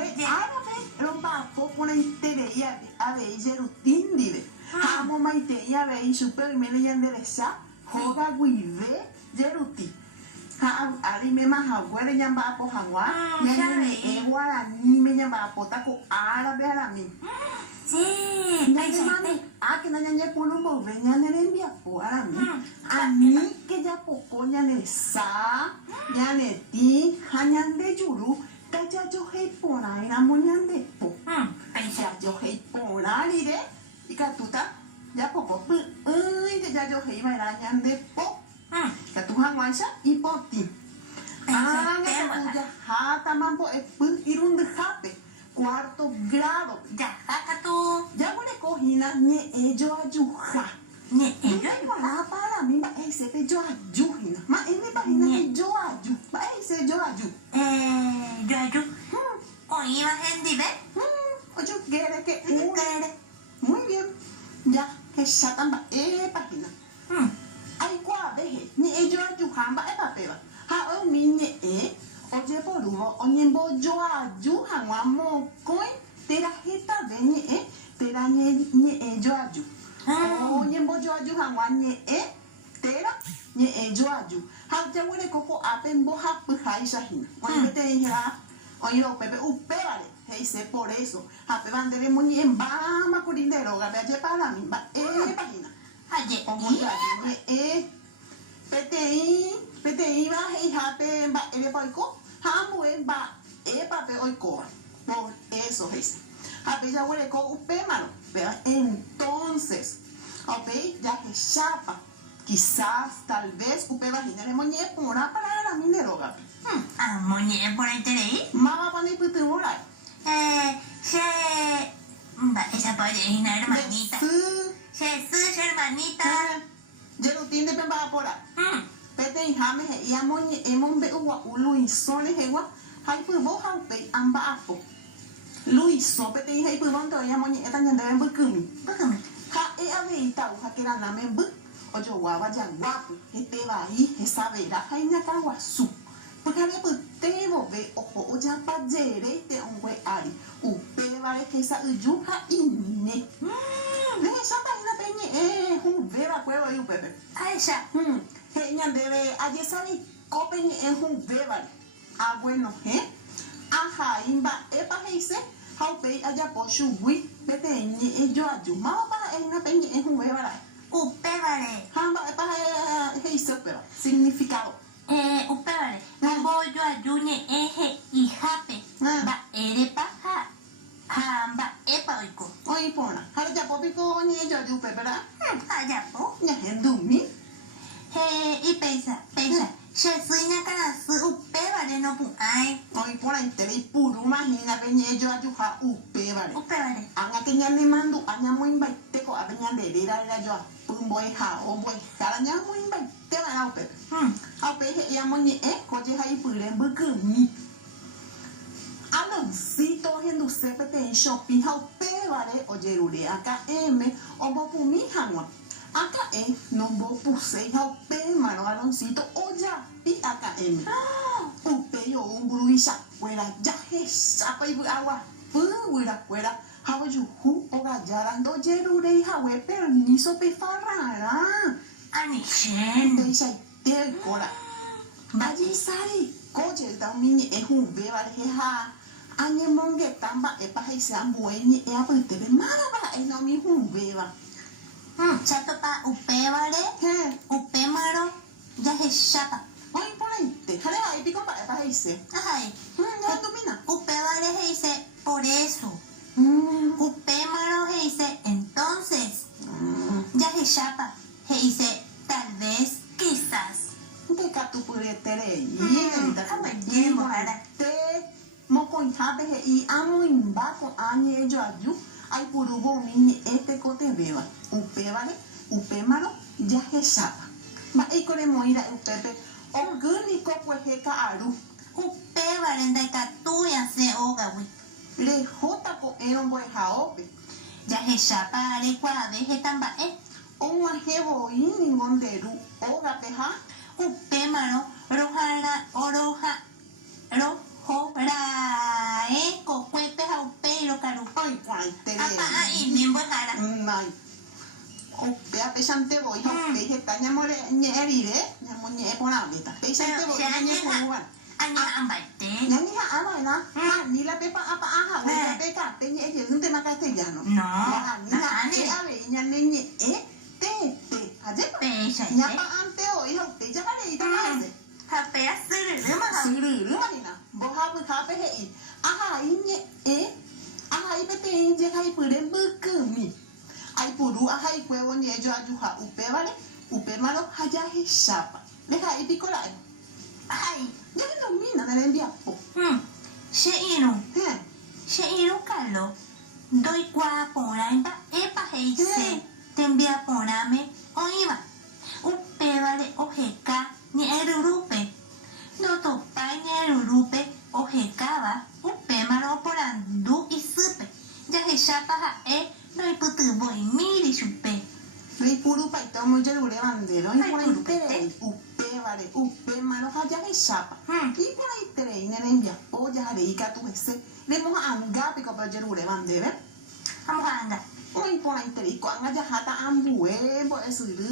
Fue árabe, rompa poco la intería, a ver, Jerutindide. Amo maite, y a ver, super, me le endereza, joga, guive, Jeruti. Ari me maha, guare, yamba, pojagua, y guaraní, me llama, potaco, árabe, arami. Sí, que no haya pulumbo, vengan en el día, para mí. A mí que ya poco, ya le sa, ya le ti, hayan de yuru, que ya yo hei por ahí, la moñan de po. Ya yo hei por ahí, de, y que tú ta, ya poco, que ya yo hei, bailan de po. Que tú hanguaisa y por ti. Ah, que tú ya hata mambo, irun de jape. Cuarto grado. Ya, acá tú. Ya me cogina ni ello ayuja. Ni ello ayuja. Para mí, ese te yo ayujina. Ma, en mi página que yo ayu. Ese yo ayu. Yo ayu. Oí va gente, ¿ve? Oye, quiere que muy bien. Ya, que ya tamba, página. Ay, cuá, veje. Ni ello ayuja, va, papel. Ha, mi ni oye, por uno, oye, yo ayuja, guamo, coin, te la jeta de ni te la ni yo ayu. Oye, yo ayuja, guañe, te la ni yo ayu. Ha, ya huele coco, apen boja, puja y shahina. Oye, te dijera, oye, Pepe, vale, dice por eso. Ha, te van de ver muy en bama, curindero, gabe, para mí, va, página. Aye, oye, PTI va y jape va el palco, hamwe va pape oiko. Por eso es. Jape ya huele con upe malo. Entonces, ya que chapa, quizás, tal vez, upe vagina de moñe por una palabra mineroga. Moñe por ahí te leí. Mama para ni putura. Esa padrina hermanita. Jesús, hermanita. Ya lo tiene para por ahí. Pete y jame y amoñe emon be uwa Luisón le hewa hay pues vos haupe amba apo Luisón pete y hay pues vos todavía amoñe etan ya deben bukumi ha aveita uja que era la membu o yo guava ya guapo este va ahí esa vera hay na kawasu porque había pues te ve ojo o ya pa jere te un we ari upe va que esa uyuja inne le esa página peñe un vera cuero ahí upepe Aisha Ella debe, ayer sabe, copen en un bebal. Ah, bueno, Ajá, imba, dice, how pay allá por su wit, vete en yo ayu. Mama para en una peña en un bebal. Upevare. Hamba, para, dice, pero, significado. Upevare. Mambo yo ayune eje y jape. Ba erepa ha. Hamba epa oiko. Oye, pona, ahora ya popico ni yo ayu, ¿verdad? Allá po. Ya es dumi. Y pensa, se sueña cara su upevare no pu ay. Oye, por ahí te vi puro, imagina, peña yo ayu ha upevare. Upevare. Anga que ya le mando, aña muy baiteco, a peña de vera era yo, un boy ha, o boy, caraña muy baite, a upe. A upe, ya moñe, coche hay pure, bucumi. Aloncito, en tu sepete en shopping, ha upevare, o yerure, acá o bopumi hanwa. Acá no vos puse hau pe mano aloncito o ya pi acá upe yo un bruisa fuera ya sapa y agua fuera hau yo o gallara do yerure hau permiso pe farrara Anishen. te dice te cora allí sale coche da mini un beba de ha anye monge tamba pa se ambueni e apete be mara para no mi un beba Chato pa upevare, upemaro, ya es chapa. Oye, por ahí, déjale ahí pico para irse. Ay, ya domina. Upevare dice por eso. Upemaro dice entonces. Ya es chapa. Dice tal vez, quizás. De catu pure tere y de morada. Te moco y jabe y amo imbaco añe yo ayu. Ay purubo mini cote beba. Upemaro, ya es chapa. Ma ikore moira upepe. Orgánico pues aru. Upevare en decatuya se ogawi. Le jota ko eron bue jaope. Ya es chapa, le cuadre, tamba, Un ajebo y ningún deru. Oga peja. Upemaro, rojara, oroja, rojo, ra, pona itere. Apa ini berharap. Mai. Oppe ape sante boy hoppe heta nyamore nyerire nyamonye pona beta. Pe sante boy nye kuwan. Anya ambate. Nyani ha ano na. Ha nila pe pa apa aha wa pe ka pe nye je nte makate jano. No. Ni ha ni ave nyane nye te haje pa. Pesa. Nyapa ante o hoppe jakale ita maze. Hape asuru rumah. Suru manina. Bo ha bu ka pe he. Aha inye aha ipete inje kai pure bukumi. Ai puru aha ikwewo ni ejo ajuha upe vale. Upe malo haja he shapa. Leha ipikola. Hai. Jadi no mina na lendia po. Sheinu. He. Sheinu kalo. Doi kwa pona imba epa heise. Tembia pona me oiva. Upe vale ojeka ni erurupe. No topa ni erurupe ojekava. Upe malo porandu isupe. Ya he shapa ha no iputu boi miri supe. Lei puru pa ito mo jero le bandero. Ni Ai, pura puru itere. pete. Upe vale. Upe malo haja he shapa. Ki pura itere ine lendia po ya hare ikatu hese. Le mo anga pe ko jero le bandere. Kamu anda. Oi pura itere ko anga ja hata ambu bo esuru.